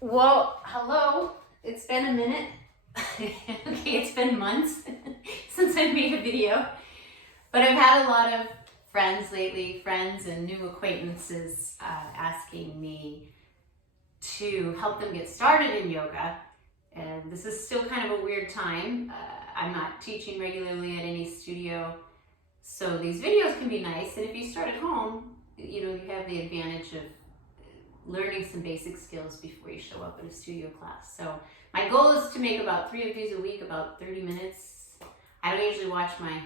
Well, hello. It's been a minute. Okay, it's been months since I made a video. But I've had a lot of friends lately, friends and new acquaintances asking me to help them get started in yoga. And this is still kind of a weird time. I'm not teaching regularly at any studio, so these videos can be nice. And if you start at home, you have the advantage of learning some basic skills before you show up in a studio class. So my goal is to make about 3 of these a week, about 30 minutes. I don't usually watch my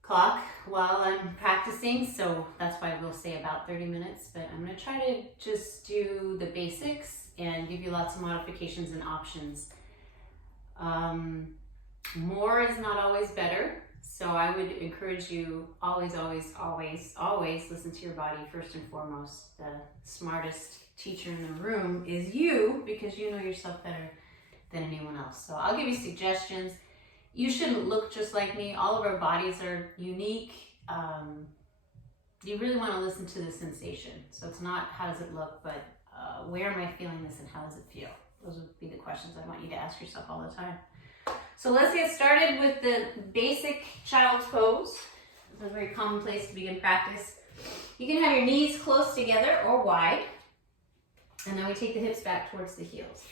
clock while I'm practicing, so that's why we'll say about 30 minutes, but I'm going to try to just do the basics and give you lots of modifications and options. More is not always better, so I would encourage you always listen to your body first and foremost. The smartest teacher in the room is you, because you know yourself better than anyone else. So I'll give you suggestions. You shouldn't look just like me. All of our bodies are unique. You really want to listen to the sensation. So it's not how does it look, but where am I feeling this and how does it feel? Those would be the questions I want you to ask yourself all the time. So let's get started with the basic child's pose. It's a very common place to begin practice. You can have your knees close together or wide, and then we take the hips back towards the heels.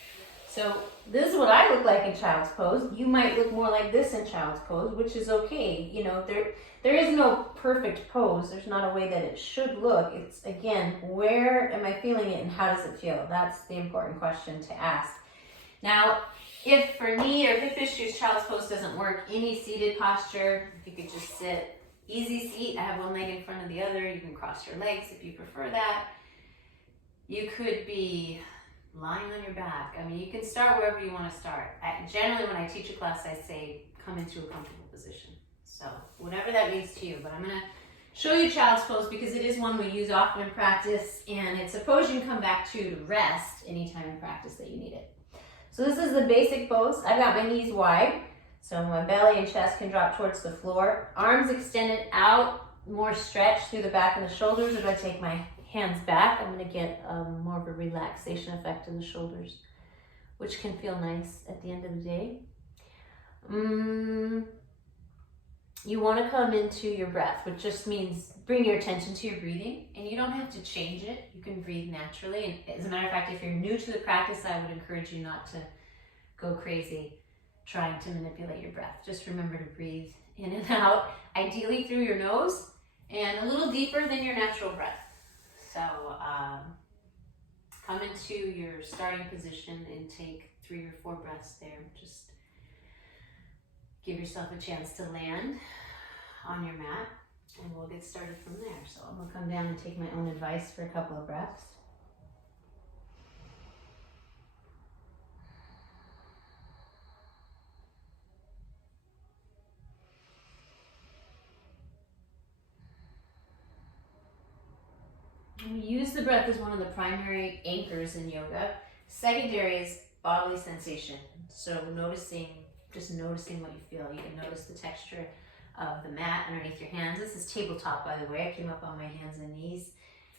So this is what I look like in child's pose. You might look more like this in child's pose, which is okay. There is no perfect pose. There's not a way that it should look. It's, again, where am I feeling it and how does it feel? That's the important question to ask. Now, if for knee or hip issues child's pose doesn't work, any seated posture, if you could just sit, easy seat. I have one leg in front of the other. You can cross your legs if you prefer that. You could be lying on your back. I mean, you can start wherever you want to start. Generally, when I teach a class, I say come into a comfortable position. So whatever that means to you. But I'm going to show you child's pose because it is one we use often in practice, and it's a pose you can come back to rest anytime in practice that you need it. So this is the basic pose. I've got my knees wide, so my belly and chest can drop towards the floor. Arms extended out, more stretch through the back and the shoulders. If I take my hands back, I'm going to get more of a relaxation effect in the shoulders, which can feel nice at the end of the day. You want to come into your breath, which just means bring your attention to your breathing, and you don't have to change it. You can breathe naturally. And as a matter of fact, if you're new to the practice, I would encourage you not to go crazy trying to manipulate your breath. Just remember to breathe in and out, ideally through your nose and a little deeper than your natural breath. So come into your starting position and take 3 or 4 breaths there. Just give yourself a chance to land on your mat, and we'll get started from there. So I'm going to come down and take my own advice for a couple of breaths. We use the breath as one of the primary anchors in yoga. Secondary is bodily sensation. So just noticing what you feel. You can notice the texture of the mat underneath your hands. This is tabletop, by the way. I came up on my hands and knees.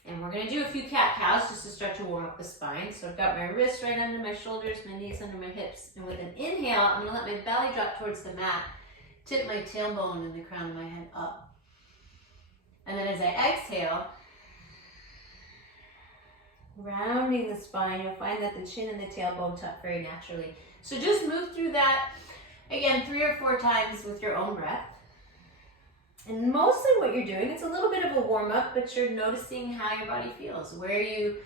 And we're going to do a few cat-cows just to start to warm up the spine. So I've got my wrists right under my shoulders, my knees under my hips. And with an inhale, I'm going to let my belly drop towards the mat, tip my tailbone and the crown of my head up. And then as I exhale, rounding the spine, you'll find that the chin and the tailbone tuck very naturally. So just move through that, again, 3 or 4 times with your own breath. And mostly what you're doing, it's a little bit of a warm-up, but you're noticing how your body feels, where you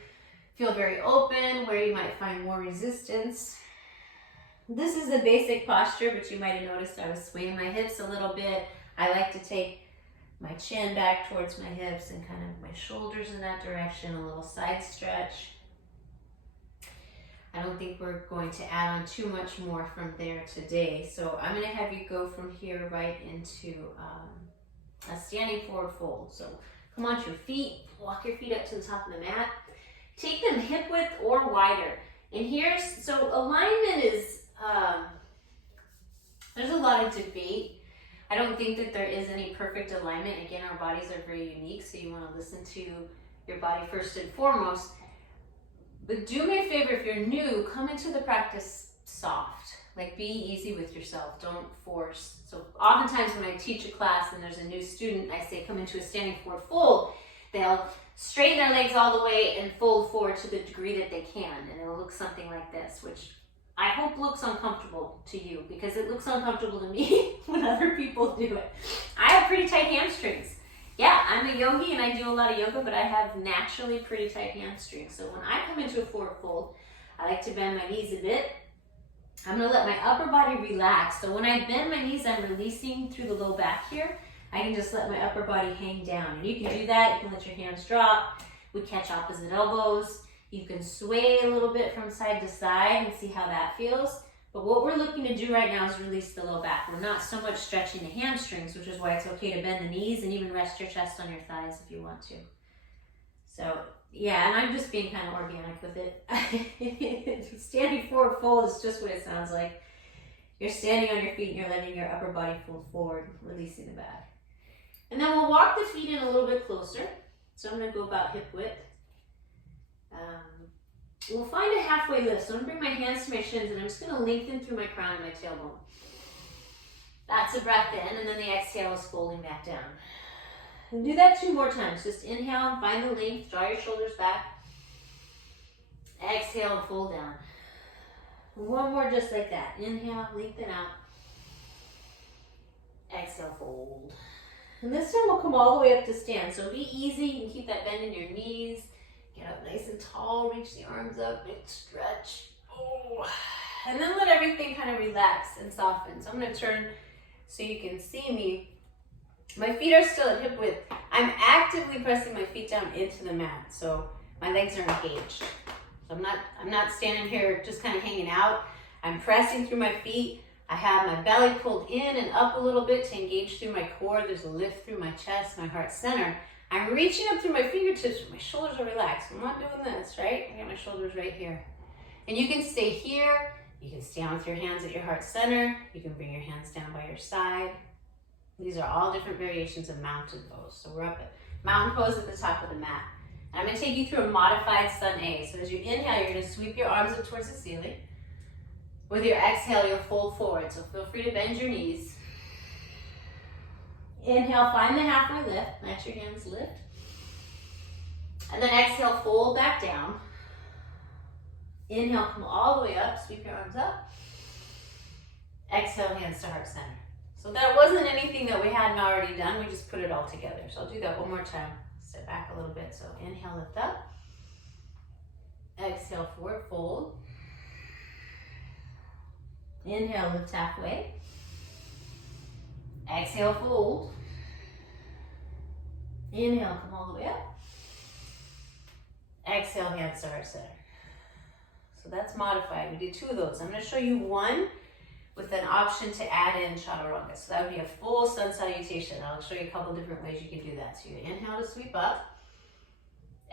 feel very open, where you might find more resistance. This is a basic posture, but you might have noticed I was swaying my hips a little bit. I like to take my chin back towards my hips and kind of my shoulders in that direction, a little side stretch. I don't think we're going to add on too much more from there today. So I'm going to have you go from here right into a standing forward fold. So come onto your feet, walk your feet up to the top of the mat. Take them hip width or wider. And so alignment is, there's a lot of debate. I don't think that there is any perfect alignment. Again, our bodies are very unique, so you want to listen to your body first and foremost. But do me a favor, if you're new, come into the practice soft. Like, be easy with yourself. Don't force. So oftentimes when I teach a class and there's a new student, I say come into a standing forward fold. They'll straighten their legs all the way and fold forward to the degree that they can. And it'll look something like this, which I hope looks uncomfortable to you, because it looks uncomfortable to me when other people do it. I have pretty tight hamstrings. Yeah, I'm a yogi and I do a lot of yoga, but I have naturally pretty tight hamstrings. So when I come into a forward fold, I like to bend my knees a bit. I'm gonna let my upper body relax. So when I bend my knees, I'm releasing through the low back here. I can just let my upper body hang down. And you can do that, you can let your hands drop. We catch opposite elbows. You can sway a little bit from side to side and see how that feels. But what we're looking to do right now is release the low back. We're not so much stretching the hamstrings, which is why it's okay to bend the knees and even rest your chest on your thighs if you want to. So yeah, and I'm just being kind of organic with it. Standing forward fold is just what it sounds like. You're standing on your feet and you're letting your upper body fold forward, releasing the back. And then we'll walk the feet in a little bit closer. So I'm gonna go about hip width. We'll find a halfway lift. So I'm gonna bring my hands to my shins and I'm just gonna lengthen through my crown and my tailbone. That's a breath in, and then the exhale is folding back down. And do that 2 more times. Just inhale and find the length, draw your shoulders back. Exhale and fold down. 1 more just like that. Inhale, lengthen out. Exhale, fold. And this time we'll come all the way up to stand. So be easy. You can keep that bend in your knees. Get up nice and tall, reach the arms up, big stretch. Oh. And then let everything kind of relax and soften. So I'm gonna turn so you can see me. My feet are still at hip width. I'm actively pressing my feet down into the mat. So my legs are engaged. So I'm not standing here just kind of hanging out. I'm pressing through my feet. I have my belly pulled in and up a little bit to engage through my core. There's a lift through my chest, my heart center. I'm reaching up through my fingertips, but my shoulders are relaxed. I'm not doing this, right? I got my shoulders right here. And you can stay here. You can stand with your hands at your heart center. You can bring your hands down by your side. These are all different variations of mountain pose. So we're up at mountain pose at the top of the mat. And I'm gonna take you through a modified sun A. So as you inhale, you're gonna sweep your arms up towards the ceiling. With your exhale, you'll fold forward. So feel free to bend your knees. Inhale, find the halfway lift. Let your hands lift. And then exhale, fold back down. Inhale, come all the way up. Sweep your arms up. Exhale, hands to heart center. So that wasn't anything that we hadn't already done. We just put it all together. So I'll do that 1 more time. Step back a little bit. So inhale, lift up. Exhale, forward fold. Inhale, lift halfway. Exhale, fold. Inhale, come all the way up. Exhale, hands to heart center. So that's modified. We did 2 of those. I'm going to show you one with an option to add in Chaturanga. So that would be a full sun salutation. I'll show you a couple different ways you can do that. So you inhale to sweep up.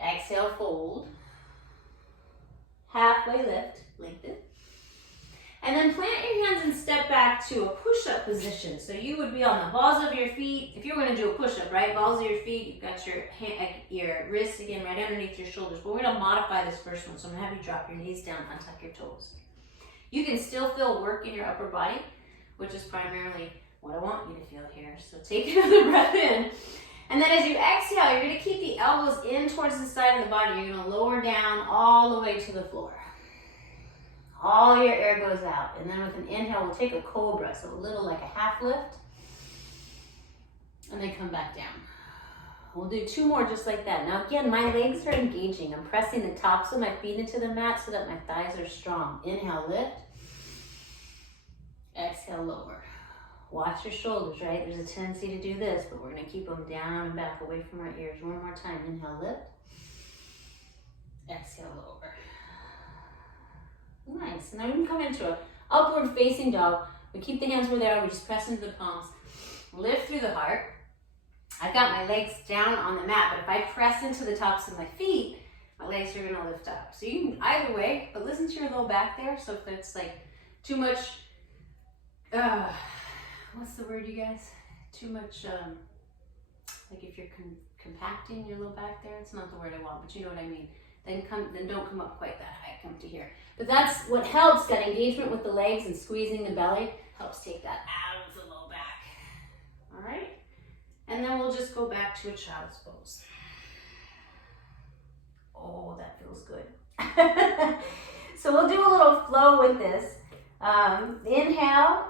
Exhale, fold. Halfway lift, lengthen. And then plant your hands and step back to a push-up position. So you would be on the balls of your feet. If you were going to do a push-up, right? Balls of your feet, you've got your wrists again right underneath your shoulders. But we're going to modify this first one. So I'm going to have you drop your knees down, untuck your toes. You can still feel work in your upper body, which is primarily what I want you to feel here. So take another breath in. And then as you exhale, you're going to keep the elbows in towards the side of the body. You're going to lower down all the way to the floor. All your air goes out. And then with an inhale, we'll take a cobra. So a little like a half lift. And then come back down. We'll do 2 more just like that. Now again, my legs are engaging. I'm pressing the tops of my feet into the mat so that my thighs are strong. Inhale, lift. Exhale, lower. Watch your shoulders, right? There's a tendency to do this, but we're going to keep them down and back away from our ears. 1 more time. Inhale, lift. Exhale, lower. Nice. Now we can come into an upward facing dog. We keep the hands where they are. We just press into the palms. Lift through the heart. I've got my legs down on the mat, but if I press into the tops of my feet, my legs are going to lift up. So you can either way, but listen to your low back there. So if it's like too much, what's the word, you guys? Too much, like if you're compacting your low back there, it's not the word I want, but you know what I mean. then don't come up quite that high, come to here. But that's what helps, that engagement with the legs and squeezing the belly helps take that out of the low back. All right? And then we'll just go back to a child's pose. Oh, that feels good. So we'll do a little flow with this. Inhale.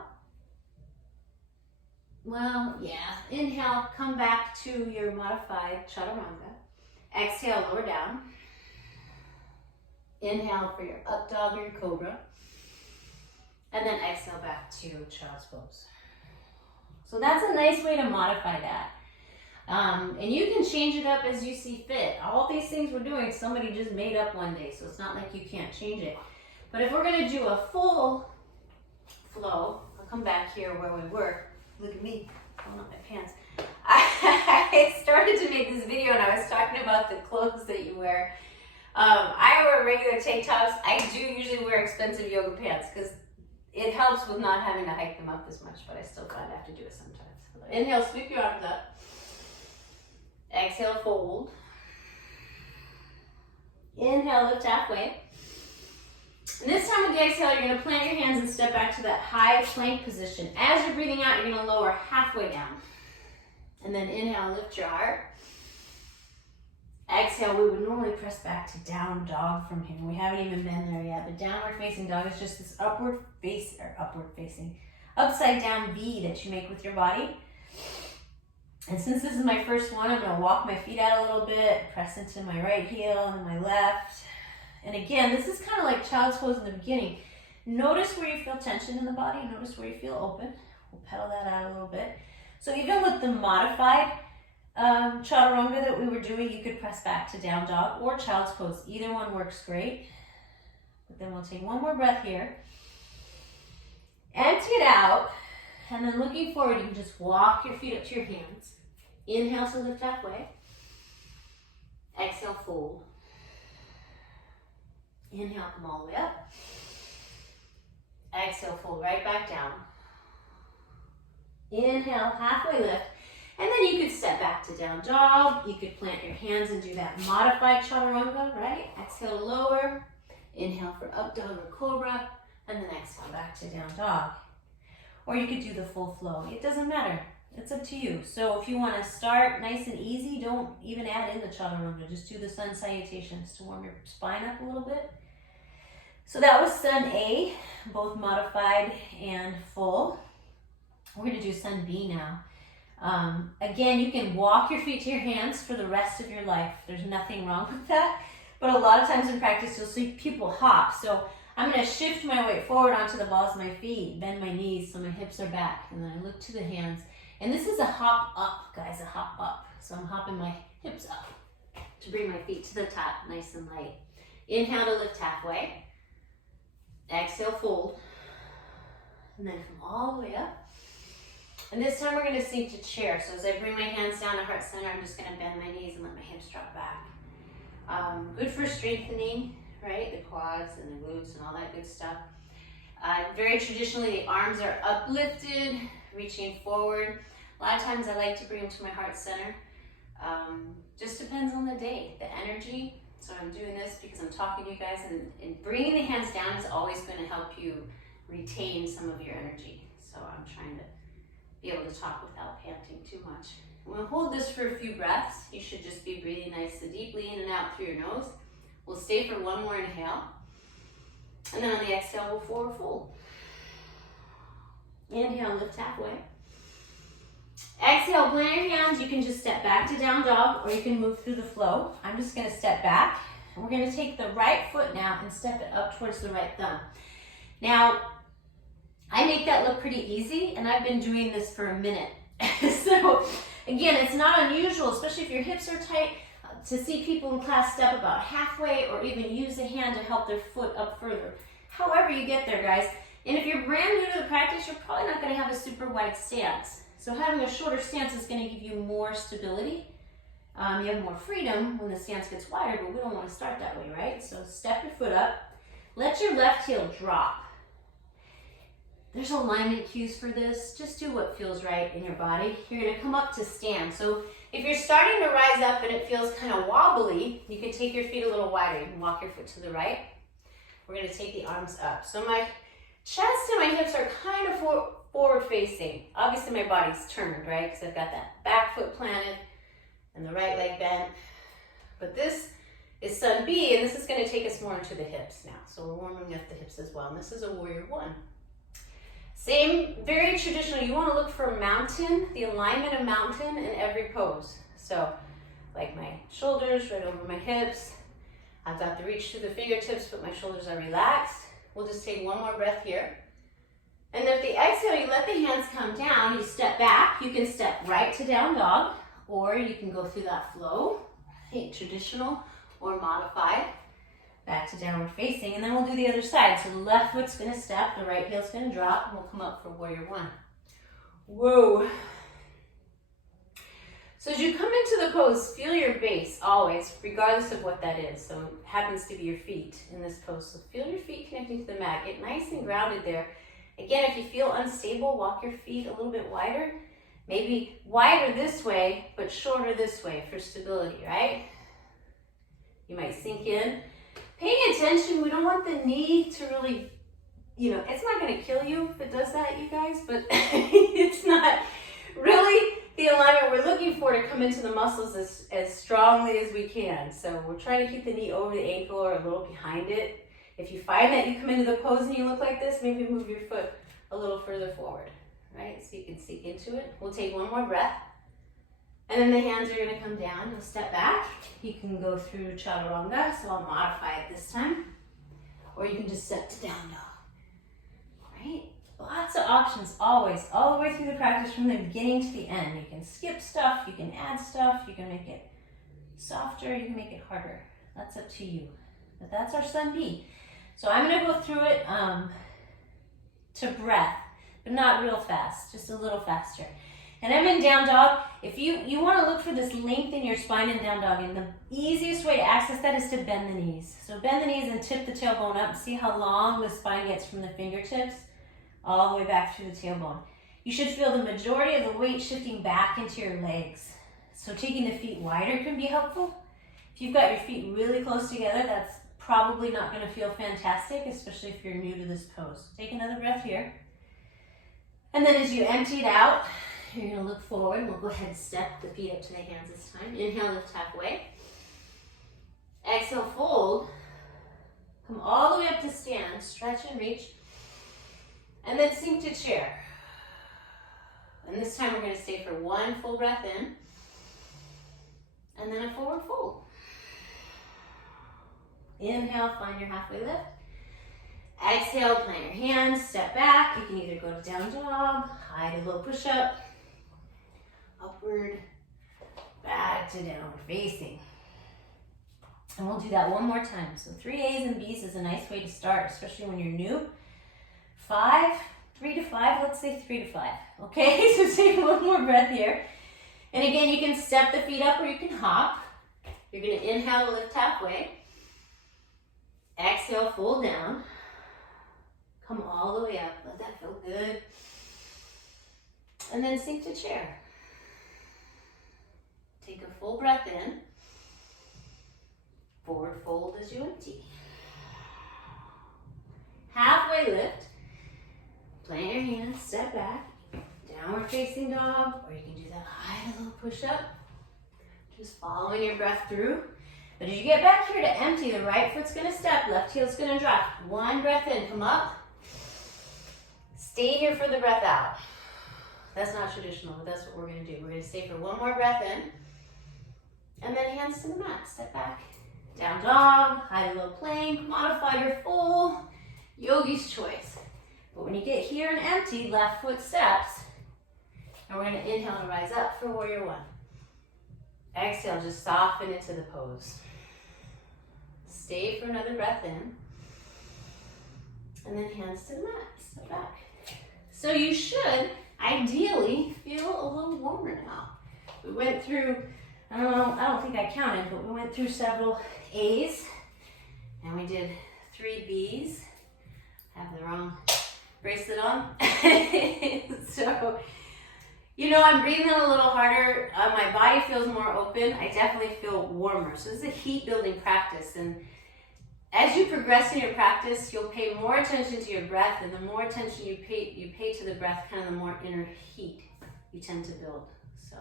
Inhale, come back to your modified Chaturanga. Exhale, lower down. Inhale for your up dog or your cobra. And then exhale back to child's pose. So that's a nice way to modify that. And you can change it up as you see fit. All these things we're doing, somebody just made up one day, so it's not like you can't change it. But if we're gonna do a full flow, I'll come back here where we were. Look at me, pulling up my pants. I started to make this video and I was talking about the clothes that you wear. I wear regular tank tops. I do usually wear expensive yoga pants because it helps with not having to hike them up as much, but I still kind of have to do it sometimes. Inhale, sweep your arms up. Exhale, fold. Inhale, lift halfway. And this time with the exhale, you're going to plant your hands and step back to that high plank position. As you're breathing out, you're going to lower halfway down. And then inhale, lift your heart. Exhale, we would normally press back to down dog from here. We haven't even been there yet, but downward facing dog is just this upside down V that you make with your body. And since this is my first one, I'm going to walk my feet out a little bit, press into my right heel and my left. And again, this is kind of like child's pose in the beginning. Notice where you feel tension in the body. Notice where you feel open. We'll pedal that out a little bit. So even with the modified Chaturanga that we were doing, you could press back to down dog or child's pose. Either one works great. But then we'll take one more breath here. Empty it out. And then looking forward, you can just walk your feet up to your hands. Inhale to lift halfway. Exhale, fold. Inhale, come all the way up. Exhale, fold right back down. Inhale, halfway lift. And then you could step back to down dog. You could plant your hands and do that modified Chaturanga, right? Exhale, lower. Inhale for up dog or cobra. And then exhale back to down dog. Or you could do the full flow. It doesn't matter. It's up to you. So if you want to start nice and easy, don't even add in the Chaturanga. Just do the sun salutations to warm your spine up a little bit. So that was Sun A, both modified and full. We're going to do Sun B now. Again, you can walk your feet to your hands for the rest of your life. There's nothing wrong with that. But a lot of times in practice, you'll see people hop. So I'm going to shift my weight forward onto the balls of my feet, bend my knees so my hips are back, and then I look to the hands. And this is a hop up, guys, a hop up. So I'm hopping my hips up to bring my feet to the top, nice and light. Inhale to lift halfway. Exhale, fold. And then come all the way up. And this time we're going to sink to chair. So as I bring my hands down to heart center, I'm just going to bend my knees and let my hips drop back. Good for strengthening, right? The quads and the glutes and all that good stuff. Very traditionally, the arms are uplifted, reaching forward. A lot of times I like to bring them to my heart center. Just depends on the day, the energy. So I'm doing this because I'm talking to you guys, and bringing the hands down is always going to help you retain some of your energy. So I'm trying to be able to talk without panting too much. We'll hold this for a few breaths. You should just be breathing nice and deeply in and out through your nose. We'll stay for one more inhale. And then on the exhale, we'll forward fold. Inhale, lift halfway. Exhale, plant your hands. You can just step back to down dog, or you can move through the flow. I'm just going to step back. And we're going to take the right foot now and step it up towards the right thumb. Now, I make that look pretty easy, and I've been doing this for a minute. So, again, it's not unusual, especially if your hips are tight, to see people in class step about halfway or even use a hand to help their foot up further. However you get there, guys. And if you're brand new to the practice, you're probably not going to have a super wide stance. So having a shorter stance is going to give you more stability. You have more freedom when the stance gets wider, but we don't want to start that way, right? So step your foot up. Let your left heel drop. There's alignment cues for this. Just do what feels right in your body. You're going to come up to stand. So If you're starting to rise up and it feels kind of wobbly, you can take your feet a little wider. You can walk your foot to the right. We're going to take the arms up. So my chest and my hips are kind of forward facing. Obviously my body's turned, right? Because I've got that back foot planted and the right leg bent. But this is Sun B, and this is going to take us more into the hips now. So we're warming up the hips as well. And this is a warrior one. Same, very traditional. You want to look for a mountain, the alignment of mountain in every pose. So like my shoulders right over my hips. I've got the reach to the fingertips, but my shoulders are relaxed. We'll just take one more breath here. And at the exhale, you let the hands come down. You step back. You can step right to down dog, or you can go through that flow, traditional or modified, back to downward facing. And then we'll do the other side. So the left foot's going to step, the right heel's going to drop, and we'll come up for warrior one. Whoa. So as you come into the pose, feel your base always, regardless of what that is. So it happens to be your feet in this pose. So feel your feet connecting to the mat. Get nice and grounded there. Again, if you feel unstable, walk your feet a little bit wider. Maybe wider this way, but shorter this way for stability, right? You might sink in. Paying attention, we don't want the knee to really, it's not going to kill you if it does that, you guys, but it's not really the alignment we're looking for to come into the muscles as strongly as we can. So we're trying to keep the knee over the ankle or a little behind it. If you find that you come into the pose and you look like this, maybe move your foot a little further forward, right? So you can sink into it. We'll take one more breath. And then the hands are going to come down. You'll step back. You can go through Chaturanga, so I'll modify it this time. Or you can just step to down dog, right? Lots of options always, all the way through the practice from the beginning to the end. You can skip stuff, you can add stuff, you can make it softer, you can make it harder. That's up to you. But that's our Sun B. So I'm going to go through it to breath, but not real fast, just a little faster. And I'm in down dog. If you want to look for this length in your spine in down dog, and the easiest way to access that is to bend the knees. So bend the knees and tip the tailbone up. See how long the spine gets from the fingertips all the way back through the tailbone. You should feel the majority of the weight shifting back into your legs. So taking the feet wider can be helpful. If you've got your feet really close together, that's probably not going to feel fantastic, especially if you're new to this pose. Take another breath here. And then as you empty it out, you're going to look forward. We'll go ahead and step the feet up to the hands this time. Inhale, lift halfway. Exhale, fold. Come all the way up to stand. Stretch and reach. And then sink to chair. And this time we're going to stay for one full breath in. And then a forward fold. Inhale, find your halfway lift. Exhale, plant your hands, step back. You can either go to down dog, high to low push-up, upward, back to downward facing. And we'll do that one more time. So 3 A's and B's is a nice way to start, especially when you're new. 3 to 5, let's say 3 to 5. Okay, so take one more breath here. And again, you can step the feet up or you can hop. You're going to inhale to lift halfway. Exhale, fold down. Come all the way up. Let that feel good. And then sink to chair. Take a full breath in. Forward fold as you empty. Halfway lift. Plant your hands, step back. Downward facing dog, or you can do that high to low push up. Just following your breath through. But as you get back here to empty, the right foot's going to step, left heel's going to drop. One breath in, come up. Stay here for the breath out. That's not traditional, but that's what we're going to do. We're going to stay for one more breath in. And then hands to the mat. Step back. Down dog, high to low plank, modify your full yogi's choice. But when you get here and empty, left foot steps. And we're going to inhale to rise up for warrior one. Exhale, just soften into the pose. Stay for another breath in. And then hands to the mat. Step back. So you should ideally feel a little warmer now. We went through, I don't think I counted, but we went through several A's. And we did 3 B's. I have the wrong bracelet on. So You know, I'm breathing a little harder. My body feels more open. I definitely feel warmer. So this is a heat building practice. And as you progress in your practice, you'll pay more attention to your breath. And the more attention you pay to the breath, kind of the more inner heat you tend to build. So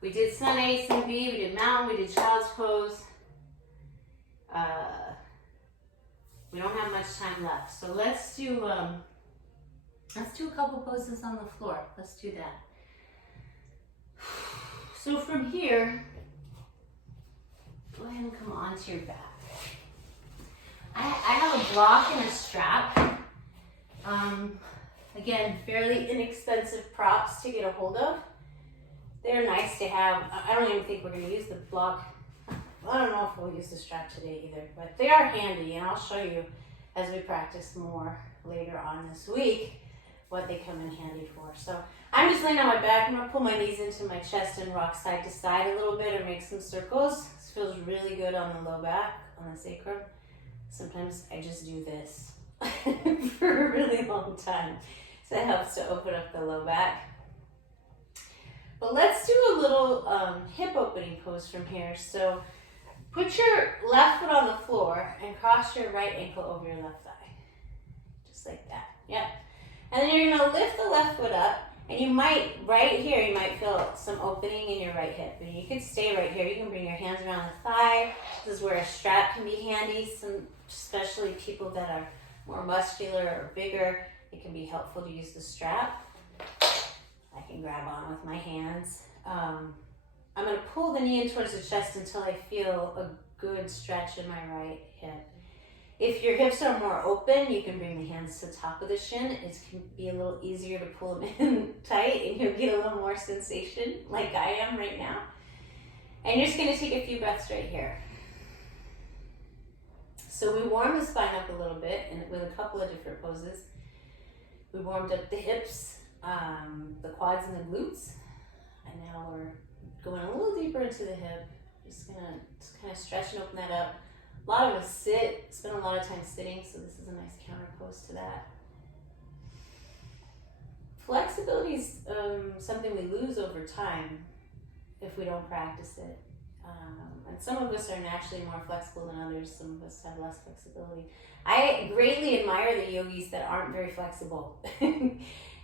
we did Sun A, Sun B, we did Mountain, we did Child's Pose. We don't have much time left. So let's do a couple poses on the floor. Let's do that. So from here, go ahead and come onto your back. I have a block and a strap. Again, fairly inexpensive props to get a hold of. They're nice to have. I don't even think we're going to use the block. I don't know if we'll use the strap today either, but they are handy, and I'll show you as we practice more later on this week what they come in handy for. So I'm just laying on my back. I'm going to pull my knees into my chest and rock side to side a little bit or make some circles. This feels really good on the low back, on the sacrum. Sometimes I just do this for a really long time. So it helps to open up the low back. But let's do a little hip opening pose from here. So put your left foot on the floor and cross your right ankle over your left thigh. Just like that. Yep. And then you're going to lift the left foot up. And you might, right here, you might feel some opening in your right hip. And you can stay right here. You can bring your hands around the thigh. This is where a strap can be handy, especially people that are more muscular or bigger. It can be helpful to use the strap. I can grab on with my hands. I'm going to pull the knee in towards the chest until I feel a good stretch in my right hip. If your hips are more open, you can bring the hands to the top of the shin. It can be a little easier to pull them in tight, and you'll get a little more sensation like I am right now. And you're just going to take a few breaths right here. So we warmed the spine up a little bit and with a couple of different poses. We warmed up the hips, the quads and the glutes. And now we're going a little deeper into the hip. Just going to kind of stretch and open that up. A lot of us spend a lot of time sitting, so this is a nice counter pose to that. Flexibility is something we lose over time if we don't practice it. And some of us are naturally more flexible than others. Some of us have less flexibility. I greatly admire the yogis that aren't very flexible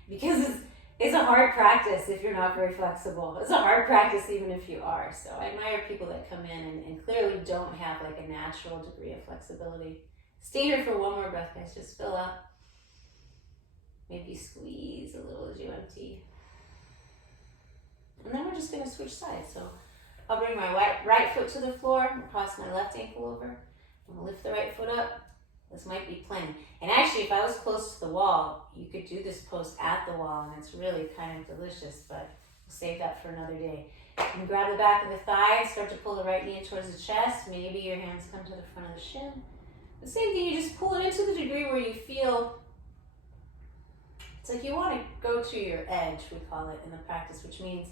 because it's a hard practice if you're not very flexible. It's a hard practice even if you are. So I admire people that come in and clearly don't have like a natural degree of flexibility. Stay here for one more breath, guys. Just fill up. Maybe squeeze a little as you empty. And then we're just going to switch sides. So I'll bring my right foot to the floor and cross my left ankle over. I'm going to lift the right foot up. This might be plenty. And actually, if I was close to the wall, you could do this pose at the wall, and it's really kind of delicious, but we'll save that for another day. You can grab the back of the thigh and start to pull the right knee in towards the chest. Maybe your hands come to the front of the shin. The same thing, you just pull it into the degree where you feel, it's like you want to go to your edge, we call it in the practice, which means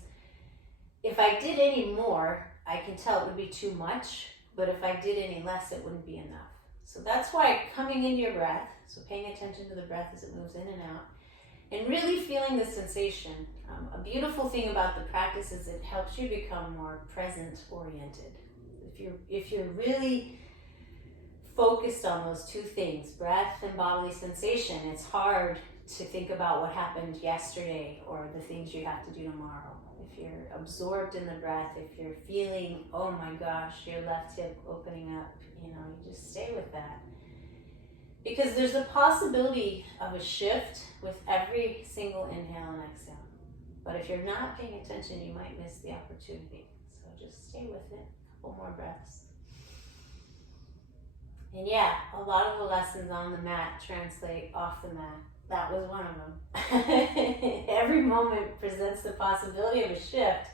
if I did any more, I can tell it would be too much, but if I did any less, it wouldn't be enough. So that's why coming into your breath, so paying attention to the breath as it moves in and out, and really feeling the sensation. A beautiful thing about the practice is it helps you become more present-oriented. If you're really focused on those two things, breath and bodily sensation, it's hard to think about what happened yesterday or the things you have to do tomorrow. If you're absorbed in the breath, if you're feeling, oh my gosh, your left hip opening up, you just stay with that. Because there's a possibility of a shift with every single inhale and exhale. But if you're not paying attention, you might miss the opportunity. So just stay with it. A couple more breaths. And yeah, a lot of the lessons on the mat translate off the mat. That was one of them. Every moment presents the possibility of a shift.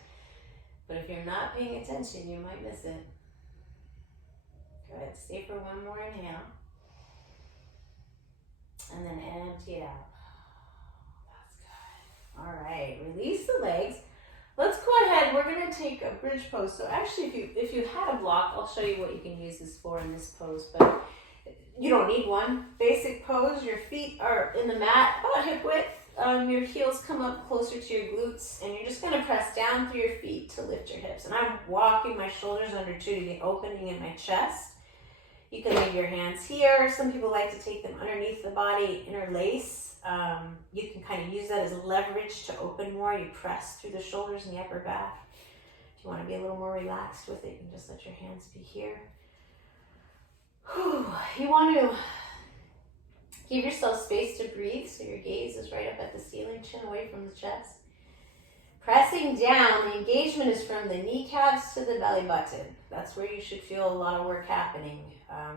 But if you're not paying attention, you might miss it. Good. Stay for one more inhale. And then empty it out. That's good. All right. Release the legs. Let's go ahead. We're going to take a bridge pose. So actually, if you had a block, I'll show you what you can use this for in this pose. But you don't need one. Basic pose. Your feet are in the mat about hip width. your heels come up closer to your glutes, and you're just going to press down through your feet to lift your hips. And I'm walking my shoulders under too to get opening in my chest. You can leave your hands here. Some people like to take them underneath the body, interlace. You can kind of use that as leverage to open more. You press through the shoulders and the upper back. If you want to be a little more relaxed with it, you can just let your hands be here. You want to give yourself space to breathe, so your gaze is right up at the ceiling, chin away from the chest. Pressing down, the engagement is from the kneecaps to the belly button. That's where you should feel a lot of work happening.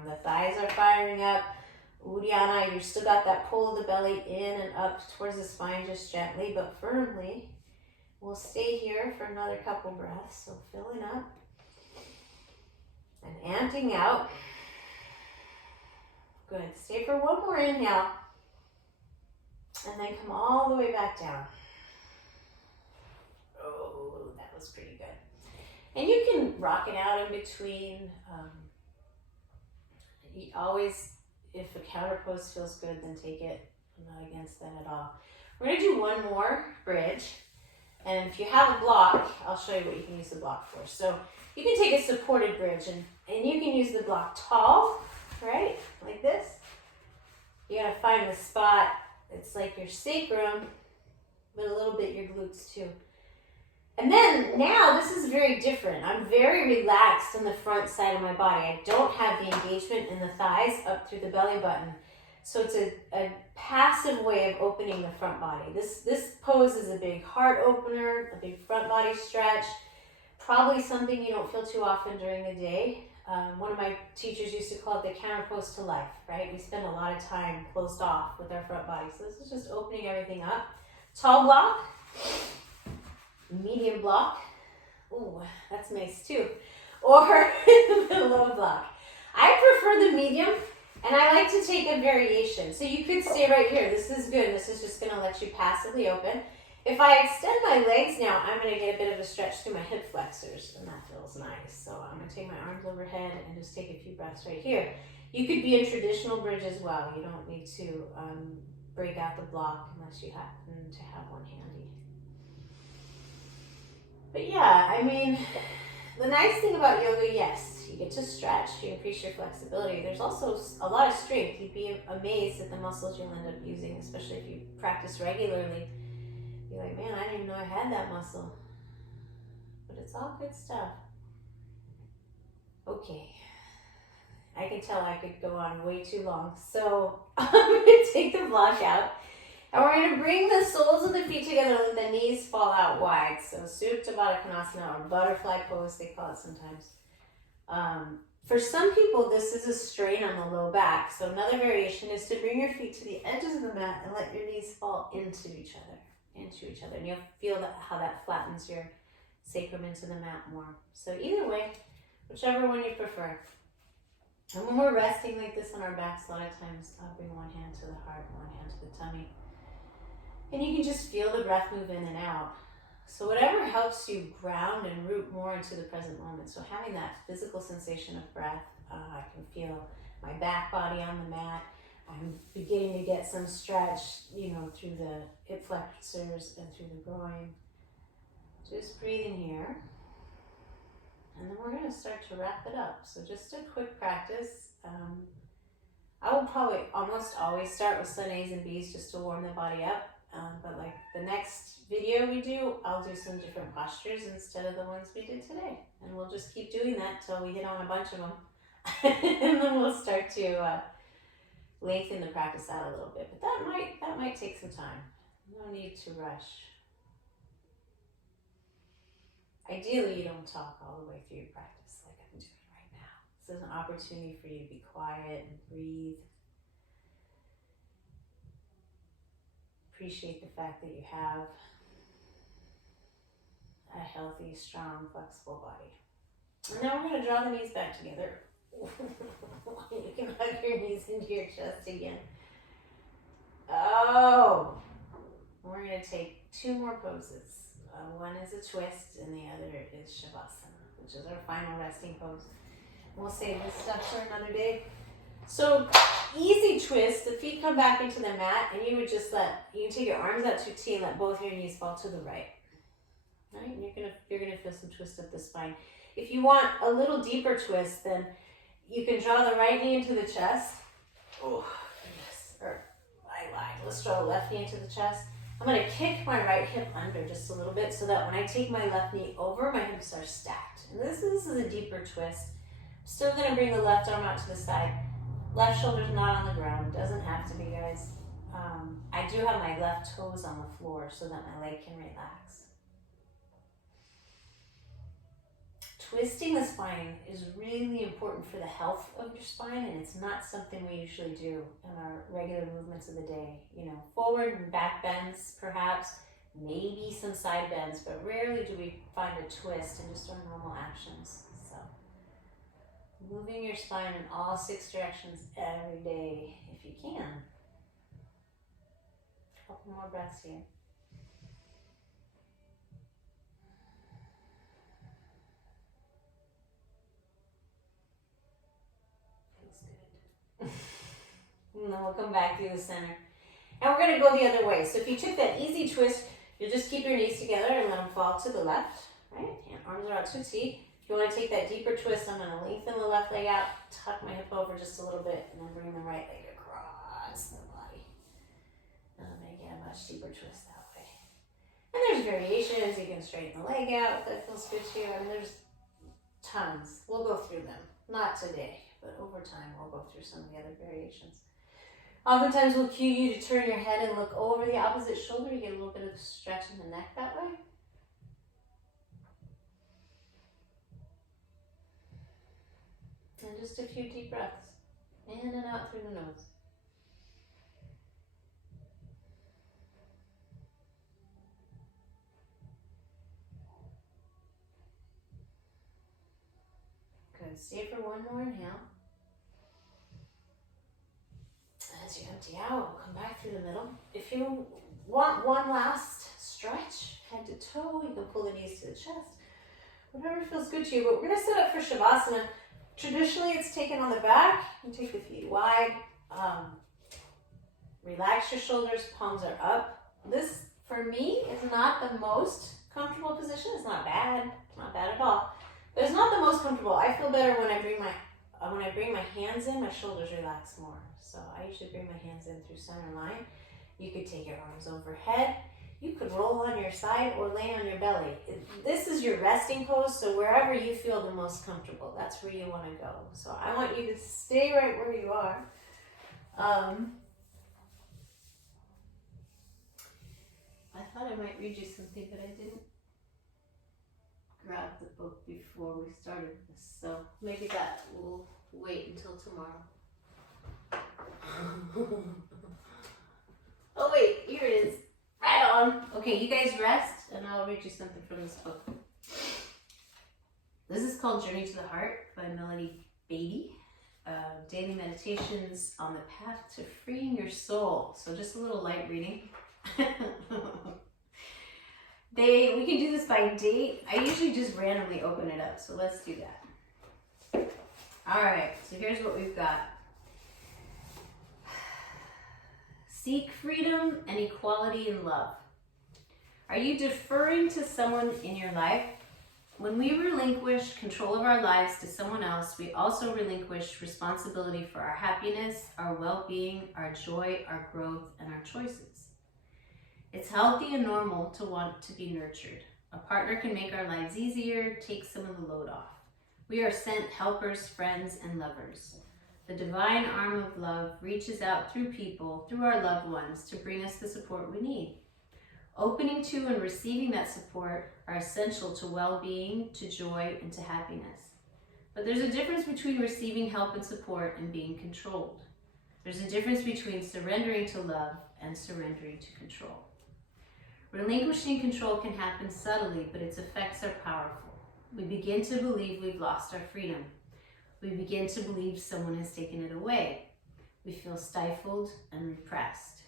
The thighs are firing up. Uddiyana, you've still got that pull of the belly in and up towards the spine, just gently but firmly. We'll stay here for another couple breaths, so filling up and amping out. Good. Stay for one more inhale, and then come all the way back down. Oh, that was pretty good. And you can rock it out in between. You always, if a counter pose feels good, then take it. I'm not against that at all. We're going to do one more bridge. And if you have a block, I'll show you what you can use the block for. So you can take a supported bridge, and you can use the block tall, right? Like this. You got to find the spot. It's like your sacrum, but a little bit your glutes too. And then now this is very different. I'm very relaxed on the front side of my body. I don't have the engagement in the thighs up through the belly button. So it's a passive way of opening the front body. This pose is a big heart opener, a big front body stretch, probably something you don't feel too often during the day. One of my teachers used to call it the counter pose to life, right? We spend a lot of time closed off with our front body. So this is just opening everything up. Tall block. Medium block. Ooh, that's nice too. Or the low block. I prefer the medium, and I like to take a variation. So you could stay right here. This is good. This is just going to let you passively open. If I extend my legs now, I'm going to get a bit of a stretch through my hip flexors, and that feels nice. So I'm going to take my arms overhead and just take a few breaths right here. You could be in traditional bridge as well. You don't need to break out the block unless you happen to have one handy. But yeah, I mean, the nice thing about yoga, yes, you get to stretch, you increase your flexibility. There's also a lot of strength. You'd be amazed at the muscles you'll end up using, especially if you practice regularly. You're like, man, I didn't even know I had that muscle. But it's all good stuff. Okay. I can tell I could go on way too long. So I'm going to take the block out. And we're going to bring the soles of the feet together and let the knees fall out wide. So Supta Baddha Konasana, or butterfly pose, they call it sometimes. For some people, this is a strain on the low back. So another variation is to bring your feet to the edges of the mat and let your knees fall into each other. And you'll feel how that flattens your sacrum into the mat more. So either way, whichever one you prefer. And when we're resting like this on our backs, a lot of times I'll bring one hand to the heart, one hand to the tummy. And you can just feel the breath move in and out. So whatever helps you ground and root more into the present moment. So having that physical sensation of breath, I can feel my back body on the mat. I'm beginning to get some stretch, through the hip flexors and through the groin. Just breathe in here. And then we're going to start to wrap it up. So just a quick practice. I will probably almost always start with sun A's and B's just to warm the body up. But like the next video we do, I'll do some different postures instead of the ones we did today. And we'll just keep doing that till we hit on a bunch of them. And then we'll start to lengthen the practice out a little bit. But that might take some time. No need to rush. Ideally, you don't talk all the way through your practice like I'm doing right now. This is an opportunity for you to be quiet and breathe. Appreciate the fact that you have a healthy, strong, flexible body. And now we're going to draw the knees back together. You can hug your knees into your chest again. Oh! We're going to take two more poses. One is a twist and the other is Shavasana, which is our final resting pose. We'll save this stuff for another day. So easy twist, the feet come back into the mat, and you would just you can take your arms out to T and let both your knees fall to the right. Right? And you're gonna feel some twist up the spine. If you want a little deeper twist, then you can draw the right knee into the chest. Oh, goodness. Or I lied. Let's draw the left knee into the chest. I'm gonna kick my right hip under just a little bit so that when I take my left knee over, my hips are stacked. And this is a deeper twist. I'm still gonna bring the left arm out to the side. Left shoulder's not on the ground. It doesn't have to be, guys. I do have my left toes on the floor so that my leg can relax. Twisting the spine is really important for the health of your spine, and it's not something we usually do in our regular movements of the day. You know, forward and back bends, perhaps, maybe some side bends, but rarely do we find a twist in just our normal actions. So, moving your spine in all 6 directions every day, if you can. A couple more breaths here. And then we'll come back through the center. And we're going to go the other way. So if you took that easy twist, you'll just keep your knees together and let them fall to the left. Right? And arms are out to T. If you want to take that deeper twist, I'm going to lengthen the left leg out, tuck my hip over just a little bit, and then bring the right leg across the body. And I'm going to get a much deeper twist that way. And there's variations. You can straighten the leg out if that feels good to you. I mean, there's tons. We'll go through them. Not today, but over time we'll go through some of the other variations. Oftentimes we'll cue you to turn your head and look over the opposite shoulder. You get a little bit of stretch in the neck that way. And just a few deep breaths. In and out through the nose. Good. Stay for one more inhale. As you empty out, we'll come back through the middle. If you want one last stretch, head to toe, you can pull the knees to the chest. Whatever feels good to you, but we're going to set up for Shavasana. Traditionally, it's taken on the back. You take the feet wide. Relax your shoulders, palms are up. This, for me, is not the most comfortable position. It's not bad. It's not bad at all. But it's not the most comfortable. I feel better when I bring my hands in, my shoulders relax more. So I usually bring my hands in through center line. You could take your arms overhead. You could roll on your side or lay on your belly. This is your resting pose, so wherever you feel the most comfortable, that's where you want to go. So I want you to stay right where you are. I thought I might read you something, but I didn't grab the book before we started this, so maybe that will wait until tomorrow. Oh wait, here it is. Right on. Okay, you guys rest, and I'll read you something from this book. This is called Journey to the Heart by Melody Beatty. Daily meditations on the path to freeing your soul. So just a little light reading. We can do this by date. I usually just randomly open it up, so let's do that. All right, so here's what we've got. Seek freedom and equality in love. Are you deferring to someone in your life? When we relinquish control of our lives to someone else, we also relinquish responsibility for our happiness, our well-being, our joy, our growth, and our choices. It's healthy and normal to want to be nurtured. A partner can make our lives easier, take some of the load off. We are sent helpers, friends, and lovers. The divine arm of love reaches out through people, through our loved ones, to bring us the support we need. Opening to and receiving that support are essential to well-being, to joy, and to happiness. But there's a difference between receiving help and support and being controlled. There's a difference between surrendering to love and surrendering to control. Relinquishing control can happen subtly, but its effects are powerful. We begin to believe we've lost our freedom. We begin to believe someone has taken it away. We feel stifled and repressed.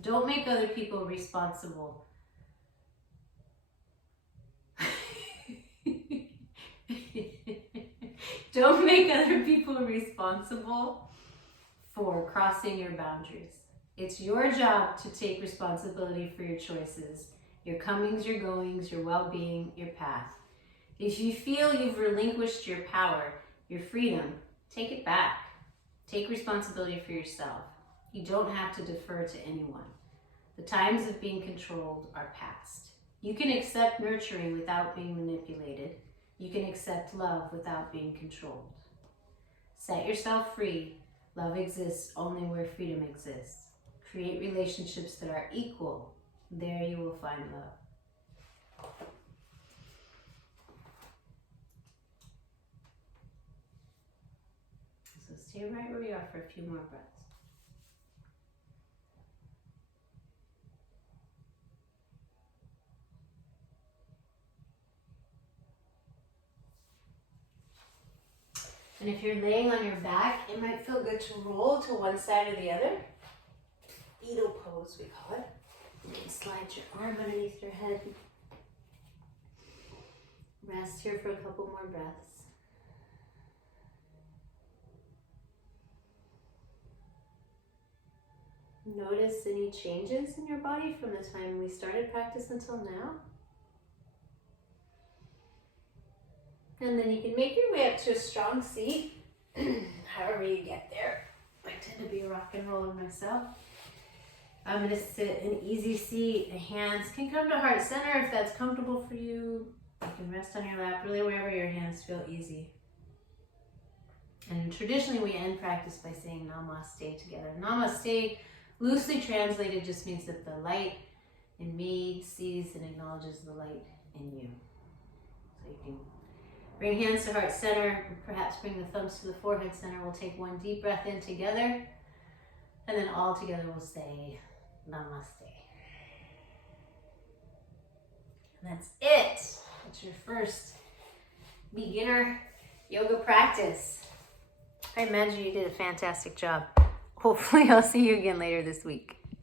Don't make other people responsible. Don't make other people responsible for crossing your boundaries. It's your job to take responsibility for your choices, your comings, your goings, your well-being, your path. If you feel you've relinquished your power, your freedom, take it back. Take responsibility for yourself. You don't have to defer to anyone. The times of being controlled are past. You can accept nurturing without being manipulated. You can accept love without being controlled. Set yourself free. Love exists only where freedom exists. Create relationships that are equal. There you will find love. So stay right where you are for a few more breaths. And if you're laying on your back, it might feel good to roll to one side or the other. Fetal pose, we call it. And slide your arm underneath your head. Rest here for a couple more breaths. Notice any changes in your body from the time we started practice until now. And then you can make your way up to a strong seat, however you get there. I tend to be a rock and roller myself. I'm going to sit in easy seat. The hands can come to heart center if that's comfortable for you. You can rest on your lap, really wherever your hands feel easy. And traditionally we end practice by saying Namaste together. Namaste, loosely translated, just means that the light in me sees and acknowledges the light in you. So you can bring hands to heart center, perhaps bring the thumbs to the forehead center. We'll take one deep breath in together, and then all together we'll say Namaste. And that's it. That's your first beginner yoga practice. I imagine you did a fantastic job. Hopefully I'll see you again later this week.